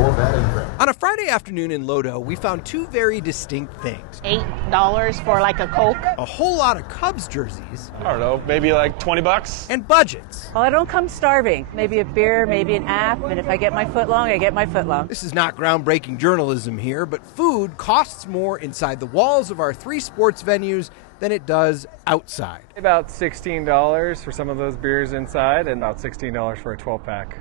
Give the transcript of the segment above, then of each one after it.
On a Friday afternoon in Lodo, we found two very distinct things. $8 for like a Coke. A whole lot of Cubs jerseys. I don't know, maybe like 20 bucks. And budgets. Well, I don't come starving. Maybe a beer, maybe an app, and if I get my foot long, I get my foot long. This is not groundbreaking journalism here, but food costs more inside the walls of our three sports venues than it does outside. About $16 for some of those beers inside and about $16 for a 12-pack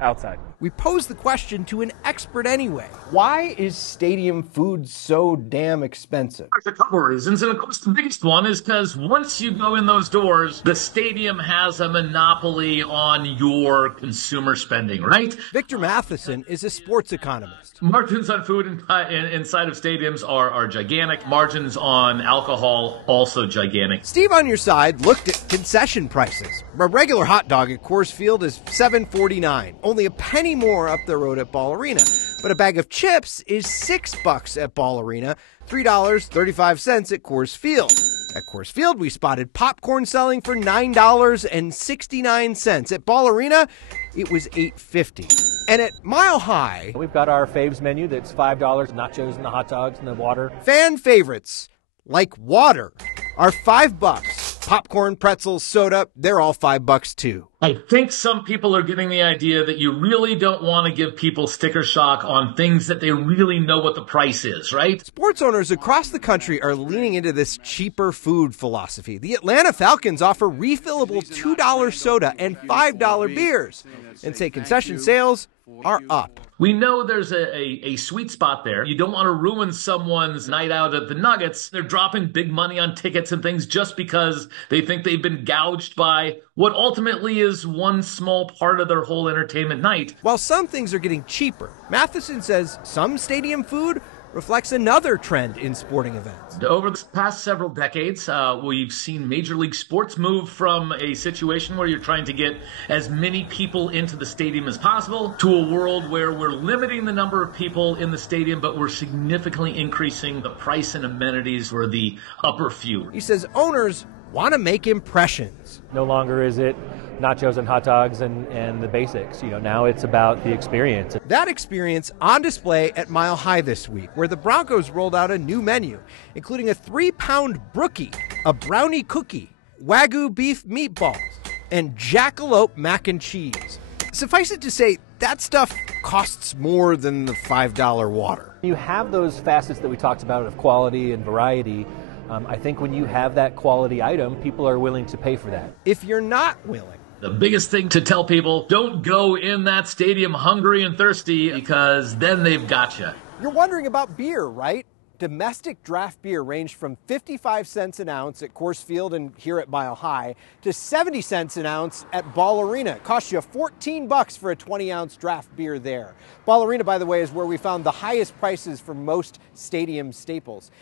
outside. We posed the question to an expert anyway. Why is stadium food so damn expensive? There's a couple of reasons, and of course the biggest one is because once you go in those doors, the stadium has a monopoly on your consumer spending, right? Victor Matheson is a sports economist. Margins on food inside of stadiums are gigantic. Margins on alcohol also gigantic. Steve on your side looked at concession prices. A regular hot dog at Coors Field is $7.49, only a penny more up the road at Ball Arena. But a bag of chips is $6 at Ball Arena, $3.35 at Coors Field. At Coors Field, we spotted popcorn selling for $9.69. At Ball Arena, it was $8.50. And at Mile High, we've got our faves menu that's $5, nachos and the hot dogs and the water. Fan favorites, like water, are $5. Popcorn, pretzels, soda, they're all $5 too. I think some people are getting the idea that you really don't want to give people sticker shock on things that they really know what the price is, right? Sports owners across the country are leaning into this cheaper food philosophy. The Atlanta Falcons offer refillable $2 soda and $5 beers and say concession sales are up. We know there's a sweet spot there. You don't want to ruin someone's night out at the Nuggets. They're dropping big money on tickets and things just because they think they've been gouged by what ultimately is one small part of their whole entertainment night. While some things are getting cheaper, Matheson says some stadium food reflects another trend in sporting events. Over the past several decades, we've seen Major League Sports move from a situation where you're trying to get as many people into the stadium as possible to a world where we're limiting the number of people in the stadium, but we're significantly increasing the price and amenities for the upper few. He says owners want to make impressions. No longer is it nachos and hot dogs and the basics. Now it's about the experience. That experience on display at Mile High this week, where the Broncos rolled out a new menu, including a 3-pound brookie, a brownie cookie, Wagyu beef meatballs, and jackalope mac and cheese. Suffice it to say, that stuff costs more than the $5 water. You have those facets that we talked about of quality and variety. I think when you have that quality item, people are willing to pay for that. If you're not willing, the biggest thing to tell people, don't go in that stadium hungry and thirsty because then they've got you. You're wondering about beer, right? Domestic draft beer ranged from 55 cents an ounce at Coors Field and here at Mile High to 70 cents an ounce at Ball Arena. It costs you $14 for a 20-ounce draft beer there. Ball Arena, by the way, is where we found the highest prices for most stadium staples.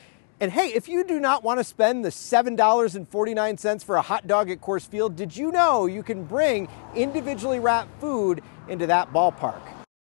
And hey, if you do not want to spend the $7.49 for a hot dog at Coors Field, did you know you can bring individually wrapped food into that ballpark?